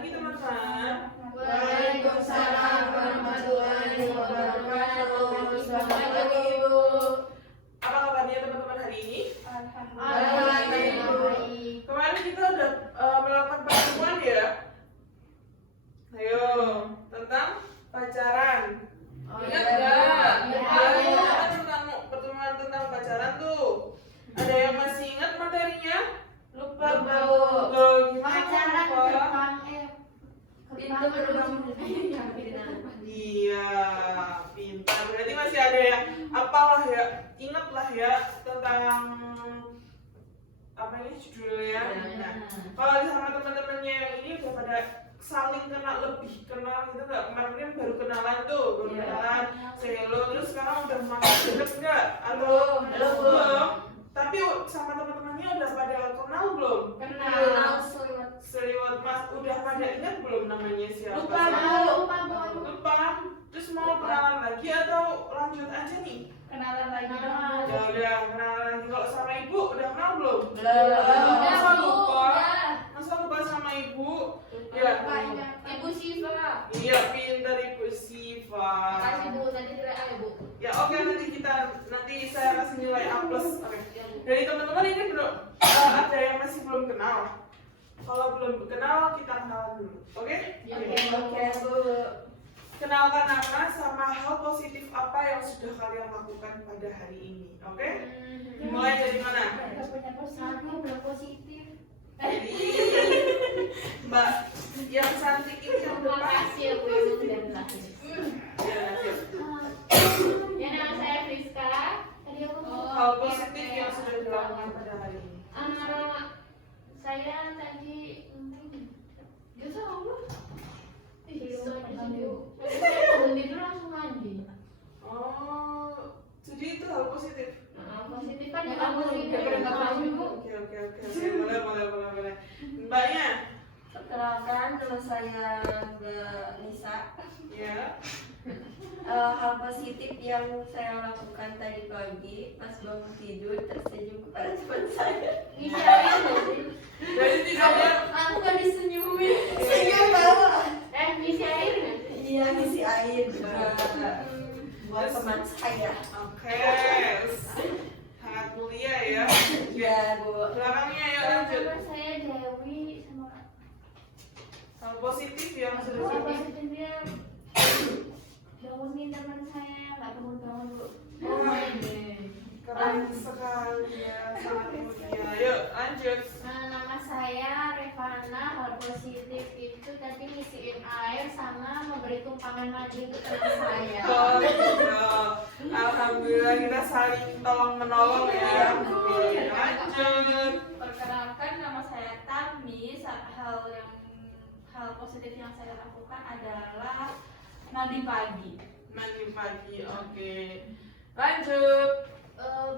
lagi teman-teman. Waalaikumsalam warahmatullahi wabarakatuh. Selamat pagi Ibu. Apa kabarnya teman-teman hari ini? Alhamdulillah. Kemarin kita udah melakukan pertemuan ya. Ayo, tentang pacaran. Ingat nggak? Tentang pertemuan tentang pacaran tuh. Ada yang masih ingat materinya? Lupa Bu. Gimana Pacaran lupa? Jepang Pintu gerbang. Iya, pintar. Berarti masih ada yang apalah ya, ingat lah ya tentang apa ini judulnya. Nah, kalau sama teman-temannya yang ini udah pada saling lebih kenal gitu nggak? Kemarin kan baru kenalan tuh, baru kenalan, say hello, terus sekarang udah makin deket nggak? Atau belum? Tapi sama teman-temannya udah pada kenal belum? Kenal. Seliwat Mas, udah pada ingat belum namanya siapa? Lupa. Terus mau kenalan lagi atau lanjut aja nih? Kenalan lagi Ya dong. udah kenalan lagi. Kalau sama ibu udah kenal belum? Udah, Bu. Masa lupa sama ibu? Ya. Ibu Syifa. Iya, pintar Ibu Syifa. Makasih Bu, nanti nilai A ya Bu. Ya oke, nanti saya kasih nilai A+. Oke. Dari teman-teman ini belum ada yang masih belum kenal. Kalau belum kenal kita kenalan dulu. Oke? Oke Bu. Kenalkan nama sama hal positif apa yang sudah kalian lakukan pada hari ini. Oke? Mulai dari mana? Aku belum positif. Mbak yang cantik ini yang depan. Makasih ya Bu, Ibu dan Mbak. Ya, lanjut. Ya, nama saya Friska. Tadi aku Hal positif yang sudah dilakukan pada hari ini. saya tadi gitu apa? Mandi dulu langsung mandi. Oh, jadi itu hal positif. Positif kan ya kamu Bu. Oke. Boleh. Mbaknya? Perkenalkan, nama saya Mbak Nisa. Ya. Hal positif yang saya lakukan tadi pagi pas bangun tidur tersenyum kepada teman saya. Misalnya sih. Jadi tidak ada. Aku gak disenyumin. Senyum banget. Ngisi air nggak? Iya, ngisi air juga buat teman saya. Oke. Sangat mulia ya. Iya Bu. Belakangnya ya lanjut. Nama saya Dewi sama Hal positif yang sudah Apa dilakukan. positifnya bangunin teman saya yang nggak bangun-bangun Bu. Oh, keren sekali ya, sangat mulia. Yuk lanjut. Nama saya Revana. Hal positif itu tadi ngisiin air sama memberi tumpangan mandi untuk teman saya. Oh, gitu. Alhamdulillah kita saling tolong menolong ya. Lanjut. Perkenalkan, nama saya Tami. Hal positif yang saya lakukan adalah mandi pagi. Mandi pagi, oke. Lanjut.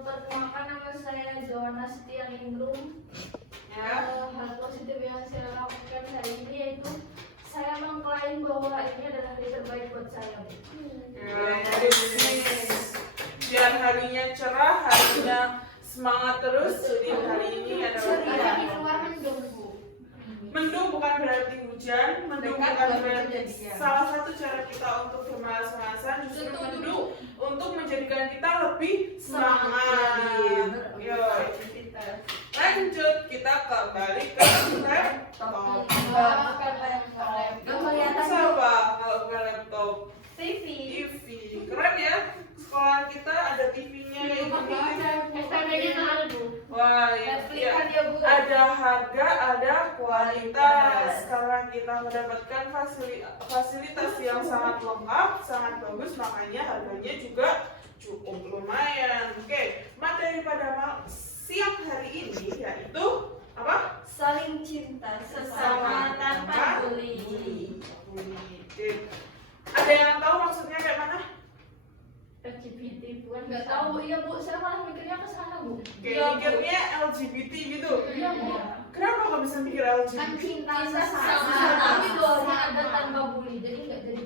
Perkenalkan, nama saya Joanna Setianingrum. Ya. Hal positif yang saya lakukan hari ini yaitu saya mengklaim bahwa ini adalah hari terbaik buat saya. Biar harinya cerah, harinya semangat terus. Jadi hari ini adalah Di luar mendung Bu. mendung bukan berarti hujan, mendung Dekat bukan baru berarti kejadian. salah satu cara kita untuk bermalas-malasan justru mendung untuk menjadikan kita lebih semangat. Yo, lanjut kita kembali ke laptop. Apa kalau bukan laptop? TV. TV. Keren ya. Sekolahan kita ada TV-nya kayak gini. SPP-nya mahal Bu. Wah, Netflix ya. kan ya Bu. Ada harga, ada kualitas. Karena kita mendapatkan fasilitas yang sangat lengkap, sangat bagus, makanya harganya juga cukup lumayan. Oke, materi pada siang hari ini yaitu apa? Saling cinta Sesama tanpa bully. Oke. Ada yang tahu maksudnya kayak mana? LGBT bukan Nggak tahu Bu, iya Bu, saya malah mikirnya ke sana Bu. Kayak mikirnya LGBT gitu. Iya Bu. Kenapa nggak bisa mikir kan LGBT? cinta Sama, sesama. tapi doanya ada tanpa bully, jadi nggak jadi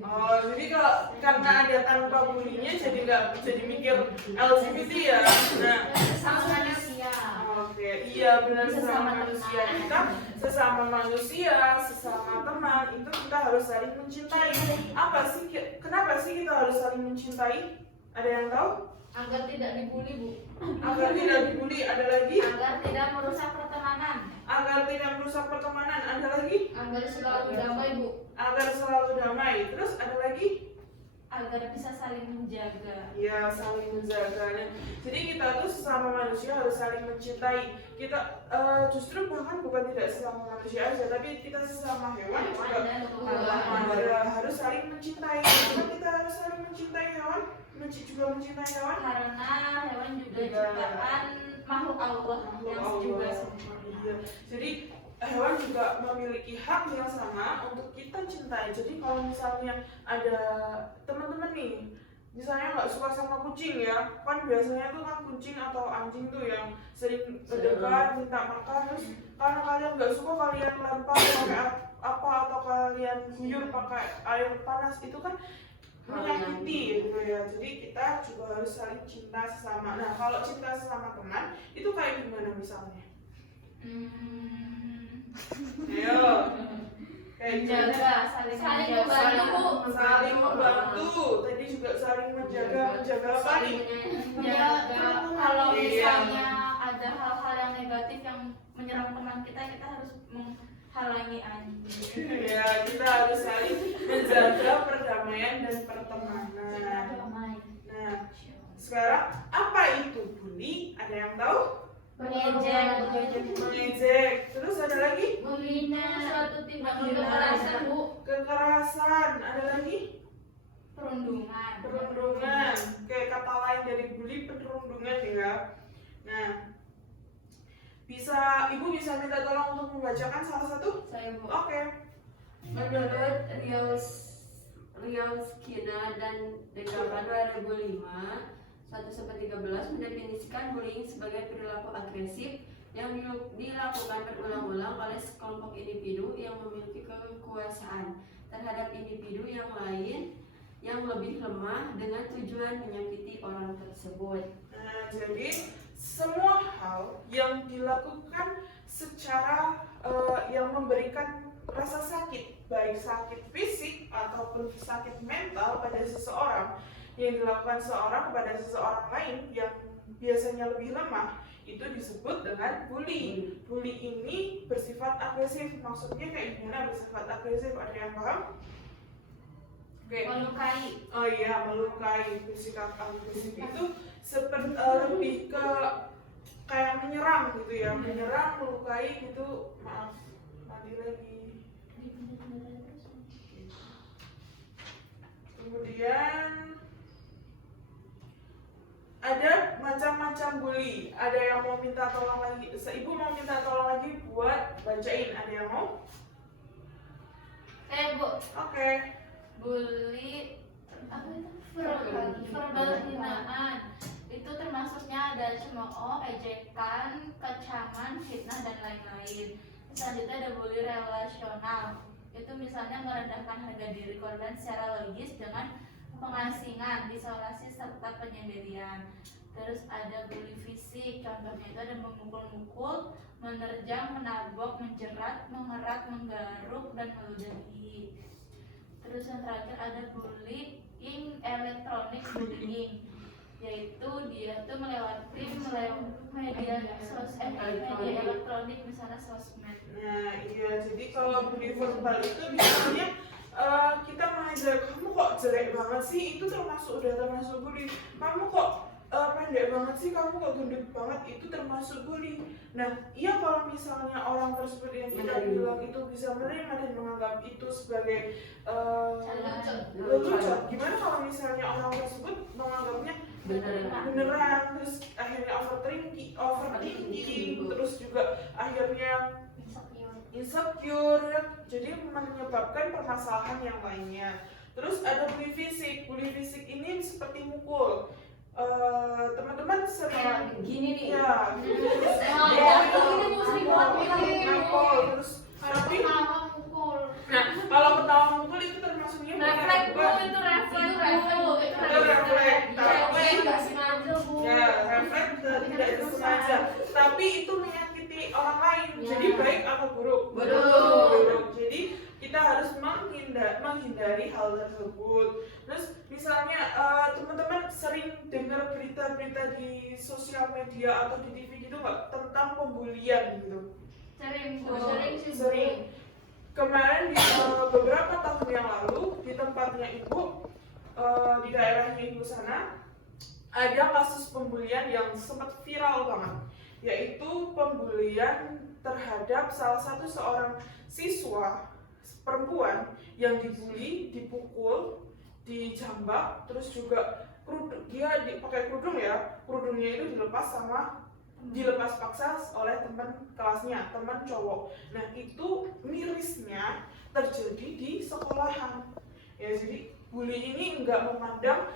Oh, Oh, jadi kalau karena ada tanpa bulinya jadi nggak jadi mikir LGBT ya. Nah, Sama manusia. oke, iya benar, sesama Sesama manusia teman. kita, sesama manusia, sesama teman itu kita harus saling mencintai. Apa sih? Kenapa sih kita harus saling mencintai? Ada yang tahu? Agar tidak dibully, Bu. Agar tidak dibully. Ada lagi? Agar tidak merusak pertemanan. Agar tidak merusak pertemanan. Ada lagi? Agar selalu damai, Bu. Agar selalu damai. Terus ada lagi? Agar bisa saling menjaga. Ya, saling menjaga. Jadi kita tuh sesama manusia harus saling mencintai. Kita justru bahkan bukan tidak sesama manusia aja, tapi kita sesama hewan juga Dan harus saling mencintai. Kenapa kita harus saling mencintai hewan? Juga mencintai hewan? karena hewan juga Juga. ciptaan makhluk Allah yang juga sempurna. Iya. Jadi hewan juga memiliki hak yang sama untuk kita cintai. Jadi kalau misalnya ada teman-teman nih, misalnya nggak suka sama kucing ya, kan biasanya tuh kan kucing atau anjing tuh yang sering mendekat, minta makan, terus karena kalian nggak suka kalian lempar pakai apa atau kalian guyur pakai air panas, itu kan menyakiti gitu ya. Jadi kita juga harus saling cinta sesama. Nah, kalau cinta sesama teman itu kayak gimana misalnya? Ayo. Kayak gimana? Menjaga, Saling menjaga. membantu. Saling membantu. Tadi juga saling menjaga apa nih? Menjaga. Kalau Iya. misalnya ada hal-hal yang negatif yang menyerang teman kita, kita harus menghalangi aja. Ya, kita harus saling menjaga perdamaian dan pertemanan. Damai. Nah, sekarang apa itu bully? Ada yang tahu? Mengejek. Terus ada lagi? Menghina suatu tindak Menghina. kekerasan, Bu. Kekerasan. Ada lagi? Perundungan. Perundungan. Kayak kata lain dari bully, perundungan ya. Nah, ibu bisa minta tolong untuk membacakan salah satu? Saya Bu. Oke. Menurut Rioskina dan Dekapan 2005 1-13 mendefinisikan bullying sebagai perilaku agresif yang dilakukan berulang-ulang oleh sekelompok individu yang memiliki kekuasaan terhadap individu yang lain yang lebih lemah dengan tujuan menyakiti orang tersebut. Nah, jadi semua hal yang dilakukan secara yang memberikan rasa sakit, baik sakit fisik ataupun sakit mental pada seseorang, yang dilakukan seorang kepada seseorang lain yang biasanya lebih lemah, itu disebut dengan bully. Bully ini bersifat agresif. Maksudnya kayak gimana bersifat agresif? Ada yang paham? Oke. Melukai. Oh iya, melukai. Bersikap agresif itu seperti lebih ke kayak menyerang gitu ya, menyerang, melukai gitu. Maaf, mati lagi. Kemudian ada macam-macam bully. Ada yang mau minta tolong lagi. Ibu mau minta tolong lagi buat bacain. Ada yang mau? Bu. Oke. Bully apa itu? Verbal hinaan. Itu termasuknya ada cemooh, ejekan, kecaman, fitnah dan lain-lain. Selanjutnya ada bully relasional. Itu misalnya merendahkan harga diri korban secara logis dengan pengasingan, isolasi serta penyendirian. Terus ada bully fisik, contohnya itu ada memukul-mukul, menerjang, menabok, menjerat, mengerat, menggaruk, dan meludahi. Terus yang terakhir ada bullying elektronik bullying, yaitu dia tuh melewati media elektronik, misalnya sosmed. Nah iya, jadi kalau bully verbal itu misalnya kita mengajar, kamu kok jelek banget sih, itu udah termasuk bully. Kamu kok pendek banget sih, kamu kok gendut banget, itu termasuk bully. Nah iya, kalau misalnya orang tersebut yang kita bilang itu bisa menerima dan menganggap itu sebagai lelucon, gimana kalau misalnya orang tersebut menganggapnya beneran, terus akhirnya overthinking, terus juga akhirnya insecure, jadi menyebabkan permasalahan yang lainnya. Terus ada bully fisik. Bully fisik ini seperti mukul. Teman-teman sering Gini nih. ya, terus tapi mukul. nah kalau ketawa mukul itu termasuknya Refleks, Bu, itu tidak disengaja, tapi itu menyakiti orang lain. Ya. Jadi baik atau buruk? Buruk. Jadi kita harus menghindari hal tersebut. Terus misalnya teman-teman sering dengar berita-berita di sosial media atau di TV gitu nggak tentang pembulian gitu? Sering Bu. Sering sih, Bu. Sering. Kemarin di beberapa tahun yang lalu di tempatnya ibu di daerahnya ibu sana ada kasus pembulian yang sempat viral banget, yaitu pembulian terhadap salah satu seorang siswa perempuan yang dibully, dipukul, dijambak, terus juga dia pakai kerudung ya, kerudungnya itu dilepas paksa oleh teman kelasnya, teman cowok. Nah itu mirisnya terjadi di sekolahan. Ya jadi bully ini nggak memandang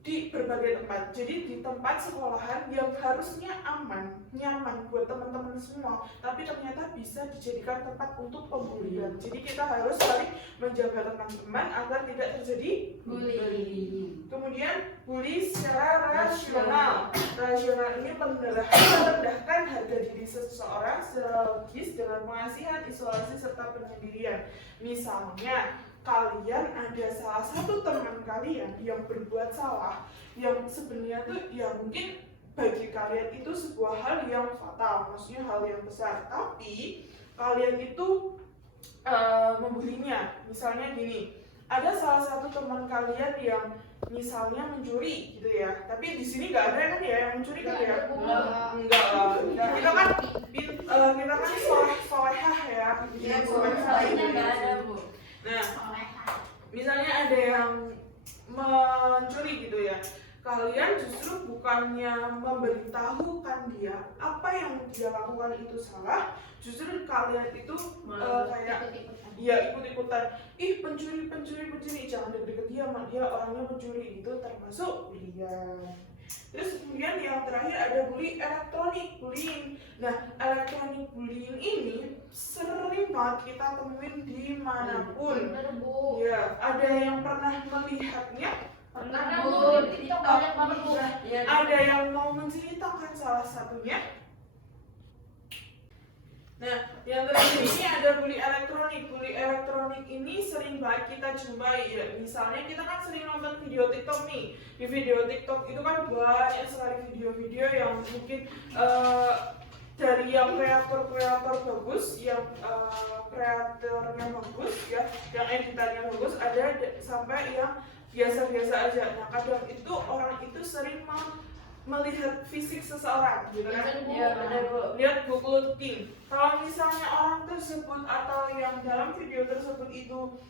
di berbagai tempat. Jadi di tempat sekolahan yang harusnya aman, nyaman buat teman-teman semua, tapi ternyata bisa dijadikan tempat untuk pembulian. Jadi kita harus saling menjaga teman-teman agar tidak terjadi Bullying. Kemudian bully secara rasional. Rasional ini merendahkan harga diri seseorang secara logis dengan pengasihan, isolasi serta penyendirian. Misalnya kalian ada salah satu teman kalian yang berbuat salah, yang sebenarnya tuh ya mungkin bagi kalian itu sebuah hal yang fatal, maksudnya hal yang besar, tapi kalian itu membulinya. Misalnya gini, ada salah satu teman kalian yang misalnya mencuri gitu ya, tapi di sini nggak ada kan ya yang mencuri kan ya? Enggak lah. Nah, kita kan solehah ya, Ya, jadi Bu. Soalnya nggak ada, Bu. Nah, misalnya ada yang mencuri gitu ya, kalian justru bukannya memberitahukan dia apa yang dia lakukan itu salah, justru kalian itu kayak ya ikut-ikutan, ih pencuri, jangan deket-deket dia orangnya pencuri, itu termasuk bullying. Terus kemudian yang terakhir ada bullying. Nah, electronic bullying ini sering banget kita temuin dimanapun. Bener, Bu. Ya, ada yang pernah melihatnya, Karena Bu, Bu, di TikTok banyak banget, Bu. Ya, ada yang mau menceritakan salah satunya. Nah, yang terakhir ini ada bully elektronik. Bully elektronik ini sering banget kita jumpai ya. Misalnya kita kan sering nonton video TikTok nih. Di video TikTok itu kan banyak sekali video-video yang mungkin dari yang kreator bagus, yang kreatornya bagus ya, yang editannya bagus, ada sampai yang biasa-biasa aja. Nah, kadang itu orang itu sering melihat fisik seseorang gitu kan. Iya, benar, Bu. Lihat good looking. Kalau misalnya orang tersebut atau yang dalam video tersebut itu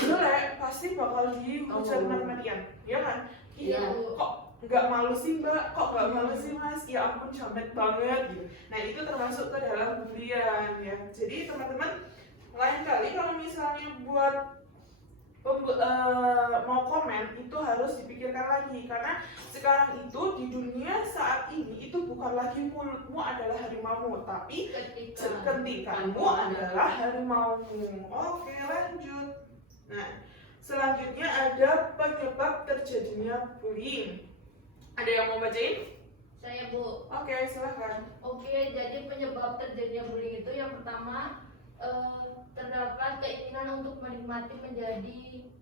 jelek, pasti bakal dihujat mati-matian, ya kan? Iya. Kok nggak malu sih mbak? Kok nggak malu sih mas? Ya ampun jamet banget gitu. Nah itu termasuk ke dalam bulian ya. Jadi teman-teman, lain kali kalau misalnya buat mau komen itu harus dipikirkan lagi, karena sekarang itu di dunia saat ini itu bukan lagi mulutmu adalah harimaumu, tapi ketikanmu adalah harimaumu. Oke, lanjut. Nah, selanjutnya ada penyebab terjadinya bullying. Ada yang mau bacain? Saya, Bu. Oke, silahkan. Oke, jadi penyebab terjadinya bullying itu yang pertama terdapat keinginan untuk menikmati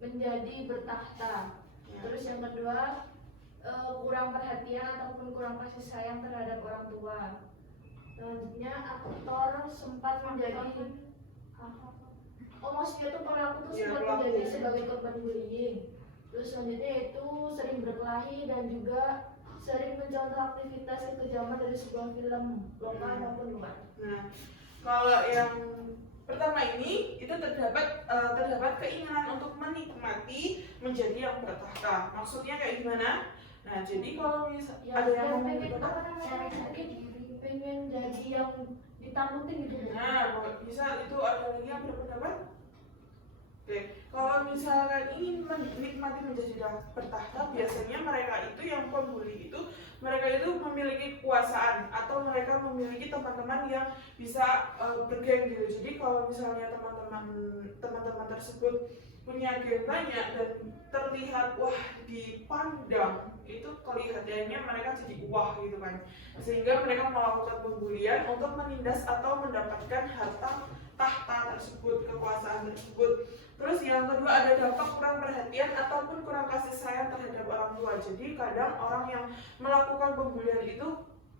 menjadi bertahta. Ya. Terus yang kedua kurang perhatian ataupun kurang kasih sayang terhadap orang tua. Selanjutnya aktor sempat menjadi maksudnya tuh pelaku tuh Ya, sempat pelaku. menjadi sebagai korban bullying. Terus selanjutnya itu sering berkelahi dan juga sering mencontoh aktivitas kekejaman dari sebuah film lokal maupun luar. Nah, kalau yang pertama ini itu terdapat keinginan untuk menikmati menjadi yang bertahta. Maksudnya kayak gimana? Nah, jadi kalau misalnya Ya, ada yang mau pengen berkata, apa namanya pengen jadi yang ditakutin gitu. nah bisa itu ada lagi yang berpendapat. Oke, kalau misalkan ingin menikmati menjadi yang bertahta, biasanya mereka itu yang pembuli itu mereka itu memiliki kekuasaan atau mereka memiliki teman-teman yang bisa bergeng gitu. Jadi kalau misalnya teman-teman tersebut punya geng banyak dan terlihat wah dipandang itu kelihatannya mereka jadi wah gitu kan, sehingga mereka melakukan pembulian untuk menindas atau mendapatkan harta tahta tersebut, kekuasaan tersebut. Terus yang kedua ada dampak kurang perhatian ataupun kurang kasih sayang terhadap orang tua. Jadi kadang orang yang melakukan pembulian itu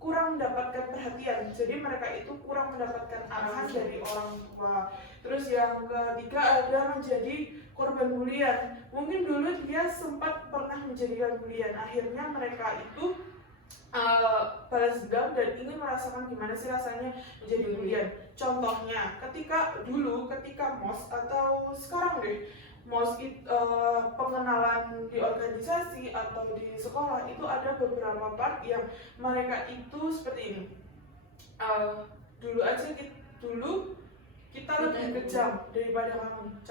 kurang mendapatkan perhatian, jadi mereka itu kurang mendapatkan arahan dari orang tua. Terus yang ketiga ada menjadi korban bulian. Mungkin dulu dia sempat pernah menjadikan bulian, akhirnya mereka itu balas dendam dan ingin merasakan gimana sih rasanya menjadi bulian. Contohnya ketika MOS atau sekarang deh MOS pengenalan di organisasi atau di sekolah itu ada beberapa part yang mereka itu seperti ini. Dulu kita lebih kejam daripada kamu.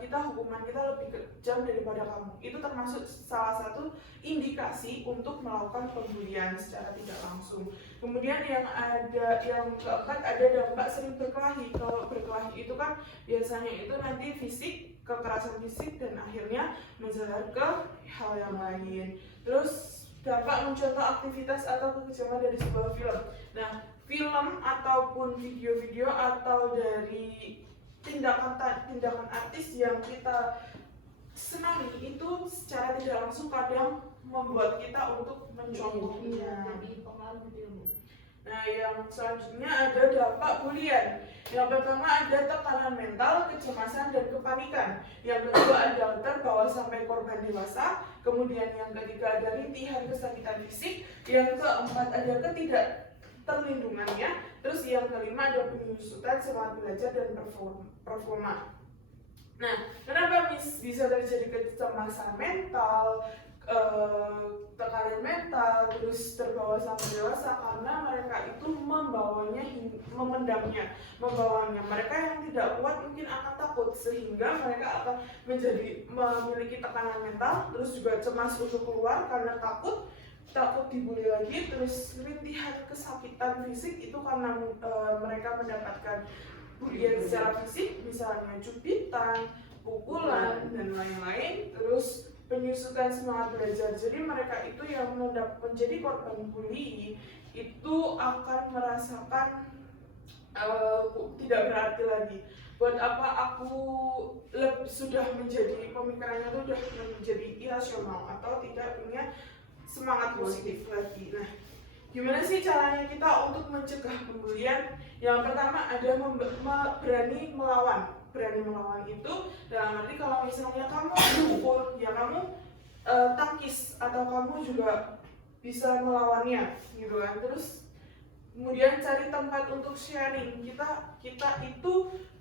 Kita hukuman kita lebih kejam daripada kamu. Itu termasuk salah satu indikasi untuk melakukan pembulian secara tidak langsung. Kemudian yang keempat ada dampak sering berkelahi. Kalau berkelahi itu kan biasanya itu nanti fisik, kekerasan fisik, dan akhirnya menjalar ke hal yang lain. Terus dampak mencontoh aktivitas atau kekejaman dari sebuah film. Nah, film ataupun video-video atau dari tindakan artis yang kita senangi itu secara tidak langsung kadang membuat kita untuk mencontohnya. Nah, yang selanjutnya ada dampak bulian. Yang pertama ada tekanan mental, kecemasan, dan kepanikan. Yang kedua ada terbawa sampai korban dewasa. Kemudian yang ketiga ada rintihan, kesakitan fisik. Yang keempat ada ketidakterlindungannya. Terus yang kelima ada penyusutan, semangat belajar, dan performa. Nah, kenapa bisa terjadi kecemasan mental, tekanan mental, terus terbawa sampai dewasa? Karena mereka itu memendamnya. Mereka yang tidak kuat mungkin akan takut, sehingga mereka akan memiliki tekanan mental, terus juga cemas untuk keluar karena takut dibully lagi. Terus rintihan, kesakitan fisik itu karena mereka mendapatkan bulian secara fisik, misalnya cubitan, pukulan, dan lain-lain. Terus penyusutan, semangat belajar. Jadi mereka itu yang menjadi korban bully itu akan merasakan tidak berarti lagi. Buat apa aku sudah menjadi pemikirannya itu sudah menjadi irasional atau tidak punya semangat positif lagi. Nah, gimana sih caranya kita untuk mencegah pembulian? Yang pertama ada berani melawan. Berani melawan itu dalam arti kalau misalnya kamu pukul, ya kamu tangkis atau kamu juga bisa melawannya gitu kan. Terus kemudian cari tempat untuk sharing. Kita itu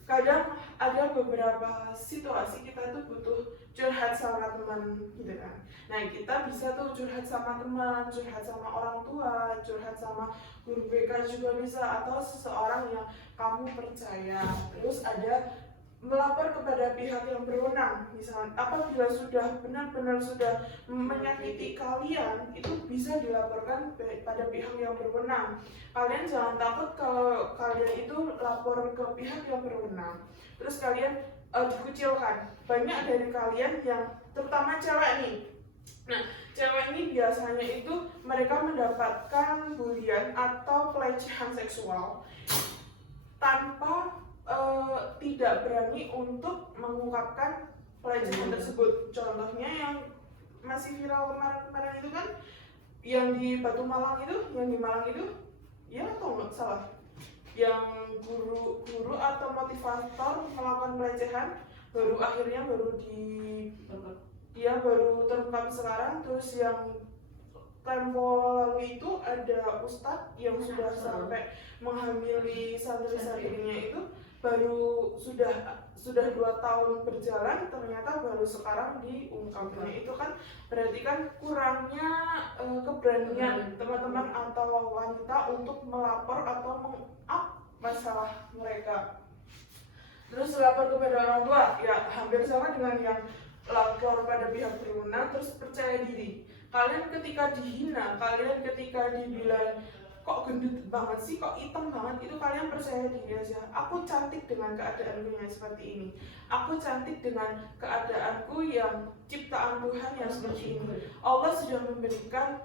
kadang ada beberapa situasi kita tuh butuh curhat sama teman gitu kan. Nah, kita bisa tuh curhat sama teman, curhat sama orang tua, curhat sama guru BK juga bisa, atau seseorang yang kamu percaya. Terus ada melapor kepada pihak yang berwenang. Misalnya apabila sudah benar-benar sudah menyakiti kalian, itu bisa dilaporkan pada pihak yang berwenang. Kalian jangan takut kalau kalian itu lapor ke pihak yang berwenang terus kalian dikucilkan. Banyak dari kalian yang terutama cewek nih. Nah, cewek ini biasanya itu mereka mendapatkan bulian atau pelecehan seksual tanpa tidak berani untuk mengungkapkan pelecehan tersebut. Contohnya yang masih viral kemarin itu kan, yang di Batu Malang itu, yang di Malang itu, ya atau nggak salah, yang guru atau motivator melakukan pelecehan baru terungkap sekarang. Terus yang tempo lalu itu ada ustadz yang sudah sampai menghamili santri-santrinya itu baru sudah 2 tahun berjalan, ternyata baru sekarang diungkapnya. Itu kan berarti kan kurangnya keberanian teman-teman atau wanita untuk melapor atau meng-up masalah mereka. Terus lapor kepada orang tua, ya hampir sama dengan yang lapor pada pihak berwenang. Terus percaya diri. Kalian ketika dihina, kalian ketika dibilang kok gendut banget sih, kok hitam banget, itu kalian percaya diri aja. Aku cantik dengan keadaanku yang seperti ini. Aku cantik dengan keadaanku yang ciptaan Tuhan yang seperti ini. Allah sudah memberikan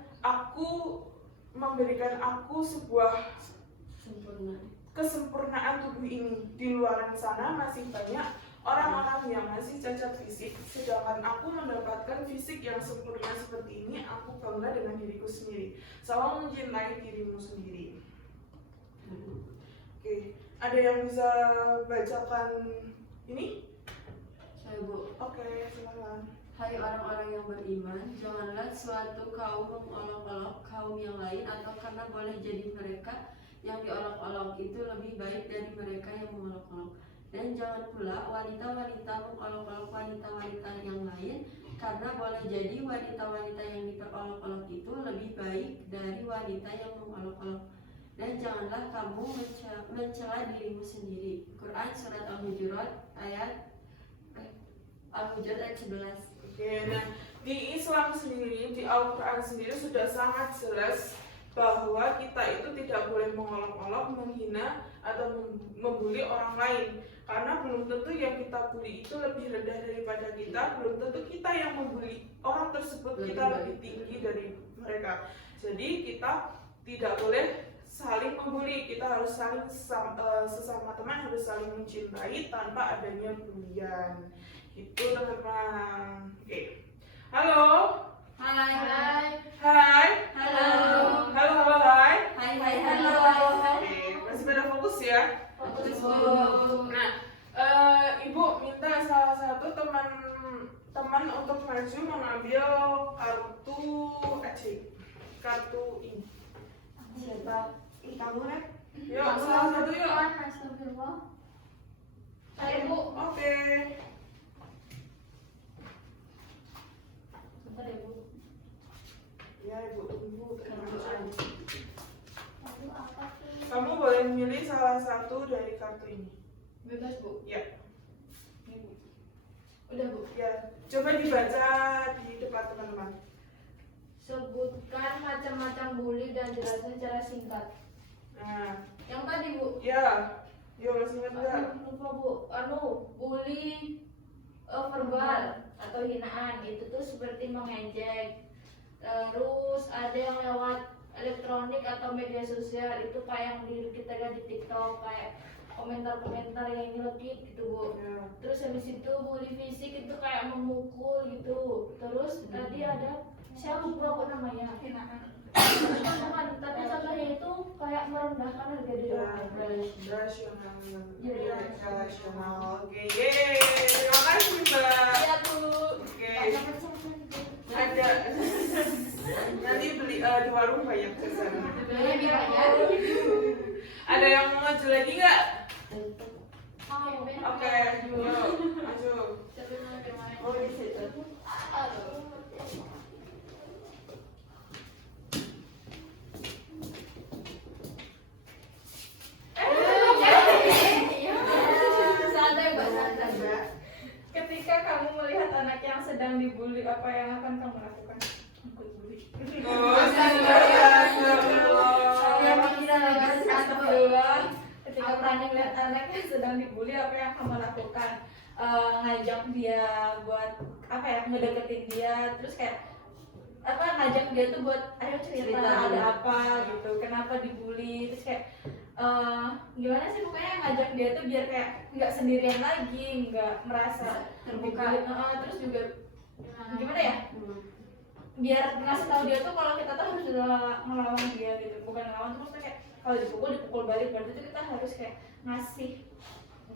aku sebuah Sempurna. kesempurnaan tubuh ini. Di luar sana masih banyak orang-orang yang masih cacat fisik, sedangkan aku mendapatkan fisik yang sempurna seperti ini. Aku bangga dengan diriku sendiri. Selalu mencintai dirimu sendiri. Oke, ada yang bisa bacakan ini? Saya Bu. Oke, silakan. Hai orang-orang yang beriman, janganlah suatu kaum mengolok-olok kaum yang lain, atau karena boleh jadi mereka yang diolok-olok itu lebih baik dari mereka yang mengolok-olok. Dan jangan pula wanita-wanita mengolok-olok wanita-wanita yang lain, karena boleh jadi wanita-wanita yang diperolok-olok itu lebih baik dari wanita yang mengolok-olok. Dan janganlah kamu mencela dirimu sendiri. Quran Surat Al-Hujurat ayat 11. Oke, nah di Islam sendiri, di Al-Quran sendiri sudah sangat jelas bahwa kita itu tidak boleh mengolok-olok, menghina, atau membuli orang lain. Karena belum tentu yang kita bully itu lebih rendah daripada kita, belum tentu kita yang membuli orang tersebut kita lebih tinggi dari mereka. Jadi kita tidak boleh saling membuli, kita harus saling sesama teman harus saling mencintai tanpa adanya bulian. Itu teman-teman. Oke. Halo. Hai. Hai. Hai. Halo. Halo, hai. Hai, halo. Oke, masih pada fokus ya. Fokus, Bu. Nah, Ibu minta salah satu teman untuk maju mengambil kartu ini. Siapa? Kamu, Rep? Yuk, salah satu yuk. Astagfirullah. Hai Bu. Oke. Bentar ya Bu. Ya, Ibu tunggu. Aduh apa tuh? Kamu boleh memilih salah satu dari kartu ini. Bebas Bu. Ya. Ini Bu. Udah Bu. Ya, coba dibaca di depan teman-teman. Sebutkan macam-macam bully dan jelaskan secara singkat. Nah, Yang tadi Bu. ya. Yuk, masih ingat nggak? Lupa Bu. Bully verbal atau hinaan itu tuh seperti mengejek. Terus ada yang lewat elektronik atau media sosial, itu kayak yang kita lihat di TikTok, kayak komentar-komentar yang nyelekit gitu Bu. Ya. Terus habis itu bully fisik itu kayak memukul gitu. Terus tadi ada siapa lupa kok namanya? Hinaan. Bukan, tapi contohnya itu kayak merendahkan harga diri Ya, orang. rasional. Iya. Rasional. Oke, yeay. Terima kasih, Mbak. Iya Bu. Oke. Ada. Nanti beli di warung banyak pesan. Iya ya. Ada yang mau maju lagi nggak? Oh, Oke, yuk, maju. Oh, di situ. Santai Mbak, santai Mbak. Ketika kamu melihat anak yang sedang dibully, apa yang akan kamu lakukan? Aku dibully. Oh, astagfirullah. Astagfirullah. Ketika kamu melihat anak yang sedang dibully, apa yang kamu lakukan? Ngajak dia buat apa ya, ngedeketin dia, terus kayak apa, ngajak dia tuh buat ayo cerita ada apa gitu, kenapa dibully, terus kayak gimana sih, pokoknya ngajak dia tuh biar kayak nggak sendirian lagi, nggak merasa Terbuka. terus juga gimana ya, biar ngasih tahu dia tuh kalau kita tuh harus ngelawan dia gitu, bukan ngelawan terus kayak kalau dipukul balik, berarti tuh kita harus kayak ngasih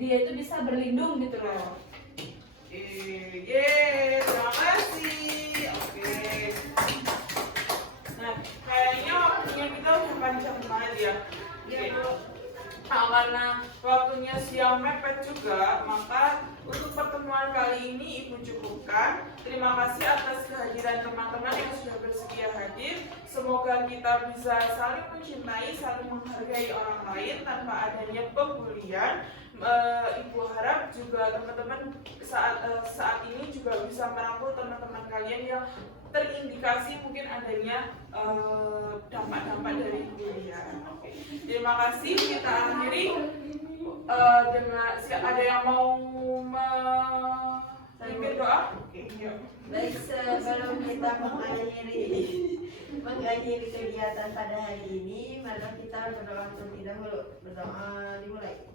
dia itu bisa berlindung gitu loh. Yeay, terima kasih. Oke. Nah, kayaknya waktunya kita udah panjang banget ya. Oke. Nah, karena waktunya siang mepet juga, maka untuk pertemuan kali ini Ibu cukupkan. Terima kasih atas kehadiran teman-teman yang sudah bersedia hadir. Semoga kita bisa saling mencintai, saling menghargai orang lain tanpa adanya pembulian. Ibu harap juga teman-teman saat ini juga bisa merangkul teman-teman kalian yang terindikasi mungkin adanya dampak-dampak dari kuliah. Oke. Terima kasih. Kita akhiri dengan ada yang mau memimpin doa? Oke. Yuk. Baik, sebelum kita mengakhiri kegiatan pada hari ini, mari kita berdoa terlebih dahulu. Berdoa dimulai.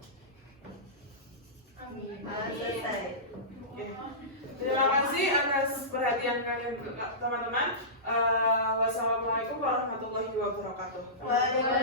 Amin. Selesai. Oke. Terima kasih atas perhatian kalian teman-teman. Wassalamualaikum warahmatullahi wabarakatuh. Waalaikumsalam.